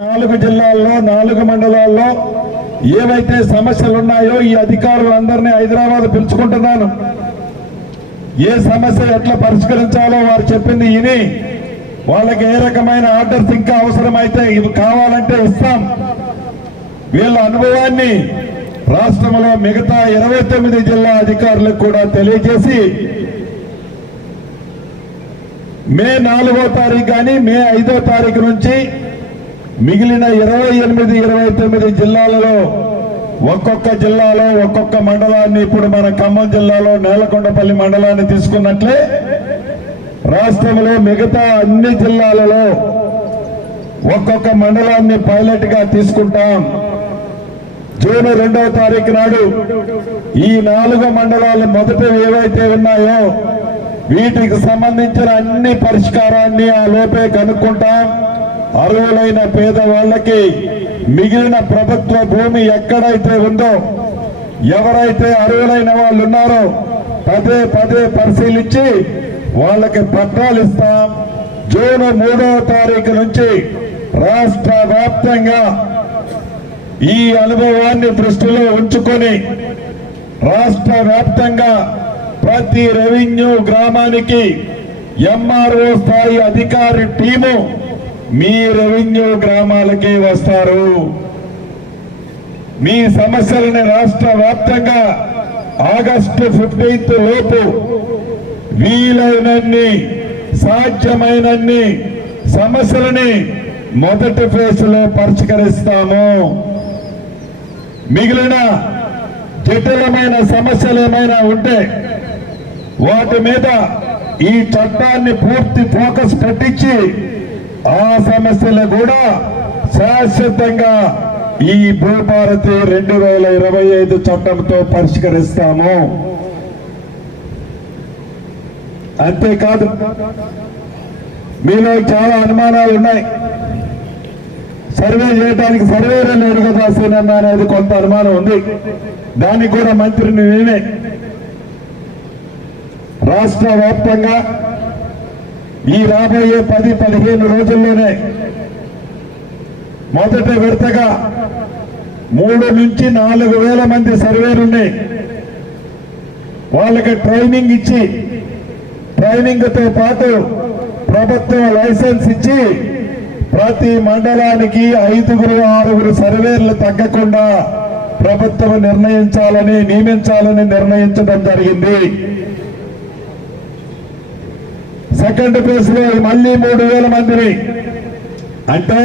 4 జిల్లాల్లో 4 మండలాల్లో ఏవైతే సమస్యలు ఉన్నాయో ఈ అధికారులందరినీ హైదరాబాద్ పిలుచుకుంటున్నాను. ఏ సమస్య ఎట్లా పరిష్కరించాలో వారు చెప్పింది విని వాళ్ళకి ఏ రకమైన ఆర్డర్స్ ఇంకా అవసరమైతే ఇవి కావాలంటే ఇస్తాం. వీళ్ళ అనుభవాన్ని రాష్ట్రంలో మిగతా 29 జిల్లా అధికారులకు కూడా తెలియజేసి మే 4వ తారీఖు కానీ మే 5వ తారీఖు నుంచి మిగిలిన 28, 29 జిల్లాలలో ఒక్కొక్క జిల్లాలో ఒక్కొక్క మండలాన్ని ఇప్పుడు మన ఖమ్మం జిల్లాలో నేలకొండపల్లి మండలాన్ని తీసుకున్నట్లే రాష్ట్రంలో మిగతా అన్ని జిల్లాలలో ఒక్కొక్క మండలాన్ని పైలట్ గా తీసుకుంటాం. జూన్ 2వ తారీఖు నాడు ఈ 4 మండలాలు మొదట ఏవైతే ఉన్నాయో వీటికి సంబంధించిన అన్ని పరిష్కారాన్ని ఆ లోపే కనుక్కుంటాం. అర్హులైన పేదవాళ్లకి మిగిలిన ప్రభుత్వ భూమి ఎక్కడైతే ఉందో ఎవరైతే అర్హులైన వాళ్ళు ఉన్నారో పదే పరిశీలించి వాళ్ళకి పట్టాలు ఇస్తాం. జూన్ 3వ తారీఖు నుంచి రాష్ట్ర వ్యాప్తంగా ఈ అనుభవాన్ని దృష్టిలో ఉంచుకొని రాష్ట్ర వ్యాప్తంగా ప్రతి రెవెన్యూ గ్రామానికి ఎంఆర్ఓ స్థాయి అధికారి టీము మీ రెవెన్యూ గ్రామాలకి వస్తారు. మీ సమస్యలని రాష్ట్ర వ్యాప్తంగా ఆగస్టు 15 లోపు వీలైనన్ని సాధ్యమైనన్ని సమస్యలని మొదటి ఫేజ్లో పరిష్కరిస్తాము. మిగిలిన జటిలమైన సమస్యలు ఏమైనా ఉంటే వాటి మీద ఈ చట్టాన్ని పూర్తి ఫోకస్ పెట్టించి ఆ సమస్యలు కూడా శాశ్వతంగా ఈ భూభారతి 2025 చట్టంతో పరిష్కరిస్తాము. అంతేకాదు మీలో చాలా అనుమానాలు ఉన్నాయి. సర్వే చేయడానికి సర్వేరే లేడు కదా సీనన్న అనేది కొంత అనుమానం ఉంది. దానికి కూడా మంత్రిని నేనే రాష్ట్ర వ్యాప్తంగా ఈ రాబోయే 10-15 రోజుల్లోనే మొదటి విడతగా 3 నుంచి 4 వేల మంది సర్వేలున్నాయి. వాళ్ళకి ట్రైనింగ్ ఇచ్చి ట్రైనింగ్ తో పాటు ప్రభుత్వం లైసెన్స్ ఇచ్చి ప్రతి మండలానికి 5-6 సర్వేలు తగ్గకుండా ప్రభుత్వం నియమించాలని నిర్ణయించడం జరిగింది. సెకండ్ ఫేజ్ లో మళ్ళీ 3,000 మందిని అంటే